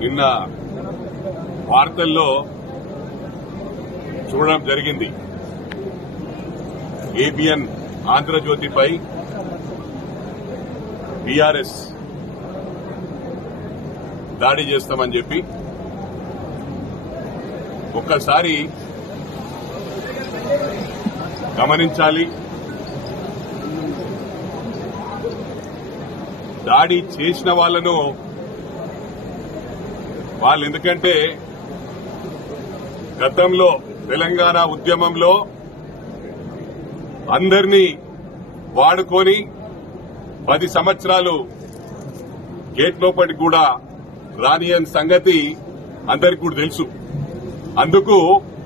నిన్న వార్తల్లో చూడడం జరిగింది. ఏబిఎన్ ఆంధ్రజ్యోతిపై బీఆర్ఎస్ దాడి చేస్తామని చెప్పి ఒక్కసారి గమనించాలి. దాడి చేసిన వాళ్ళు ఎందుకంటే గతంలో తెలంగాణ ఉద్యమంలో అందరినీ వాడుకొని 10 సంవత్సరాలు గేట్ లోపలికి కూడా రానియని సంగతి అందరికీ కూడా తెలుసు. అందుకు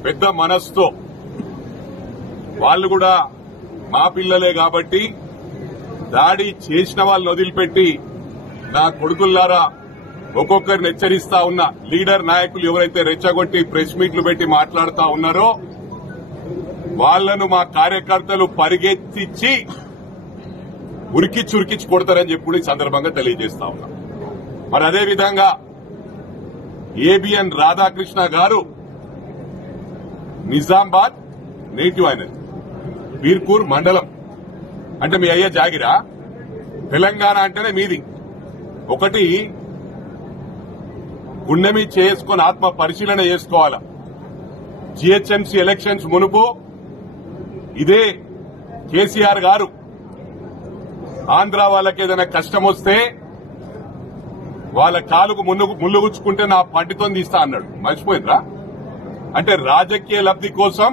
పెద్ద మనస్సుతో వాళ్ళు కూడా మా పిల్లలే కాబట్టి దాడి చేసిన వాళ్ళని వదిలిపెట్టి నా కొడుకుల్లారా ఒక్కొక్కరిని హెచ్చరిస్తా ఉన్న లీడర్ నాయకులు ఎవరైతే రెచ్చగొట్టి ప్రెస్ మీట్లు పెట్టి మాట్లాడుతా ఉన్నారో వాళ్లను మా కార్యకర్తలు పరిగెత్తించి ఉరికిచ్చి కొడతారని చెప్పి ఈ సందర్భంగా తెలియజేస్తా ఉన్నా. మరి అదేవిధంగా ఏబిఎన్ రాధాకృష్ణ గారు నిజామాబాద్ నేటివ్ ఆయన, బీర్కూర్ మండలం. అంటే మీ అయ్య జాగిరా? తెలంగాణ అంటేనే మీది. ఒకటి గుండె మీద చేసుకుని ఆత్మ పరిశీలన చేసుకోవాలా. జీహెచ్ఎంసీ ఎలక్షన్స్ మునుపు ఇదే కేసీఆర్ గారు ఆంధ్ర వాళ్ళకి ఏదైనా కష్టం వస్తే వాళ్ళ కాలుకు ముళ్ళు గుచ్చుకుంటే నా పంటితో తీస్తా అన్నాడు. మర్చిపోయిందిరా? అంటే రాజకీయ లబ్ది కోసం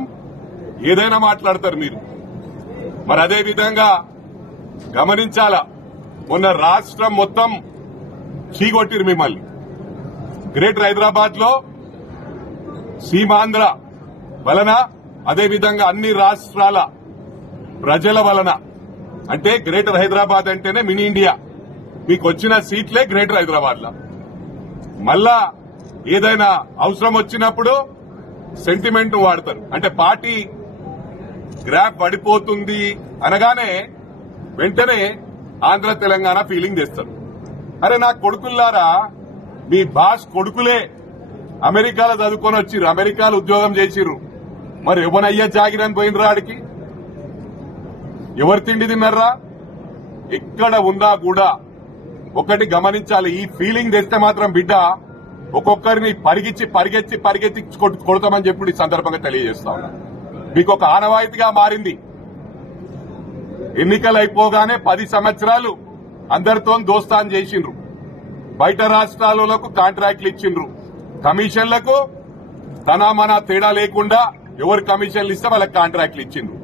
ఏదైనా మాట్లాడతారు మీరు. మరి అదే విధంగా గమనించాలా, మొన్న రాష్ట్రం మొత్తం చీగొట్టిరు మిమ్మల్ని. గ్రేటర్ హైదరాబాద్ లో సీమాంధ్ర వలన, అదేవిధంగా అన్ని రాష్ట్రాల ప్రజల వలన, అంటే గ్రేటర్ హైదరాబాద్ అంటేనే మినీ ఇండియా. మీకు వచ్చిన సీట్లే గ్రేటర్ హైదరాబాద్ లో. మళ్ళా ఏదైనా అవసరం వచ్చినప్పుడు సెంటిమెంట్ వాడతారు. అంటే పార్టీ గ్రాఫ్ పడిపోతుంది అనగానే వెంటనే ఆంధ్ర తెలంగాణ ఫీలింగ్ తెస్తారు. అరే నా కొడుకుల్లారా, మీ బాస్ కొడుకులే అమెరికాలో చదువుకొని వచ్చిర్రు, అమెరికాలో ఉద్యోగం చేసిర్రు. మరి ఎవరయ్యా జాగిరని పోయినరా? ఆడికి ఎవరు తిండి తిన్నారా? ఎక్కడ ఉన్నా కూడా ఒకటి గమనించాలి. ఈ ఫీలింగ్ తెస్తే మాత్రం బిడ్డ ఒక్కొక్కరిని పరిగెత్తి కొడతామని చెప్పి ఈ సందర్భంగా తెలియజేస్తా ఉన్నా. మీకు ఒక ఆనవాయితీగా మారింది. ఎన్నికలు అయిపోగానే 10 సంవత్సరాలు అందరితో దోస్తాన్ చేసిండ్రు. బయట రాష్ట్రాలకు కాంట్రాక్ట్లు ఇచ్చిండ్రు. కమిషన్లకు తనా మనా తేడా లేకుండా ఎవరు కమిషన్లు ఇస్తే వాళ్ళకి కాంట్రాక్ట్లు ఇచ్చిండ్రు.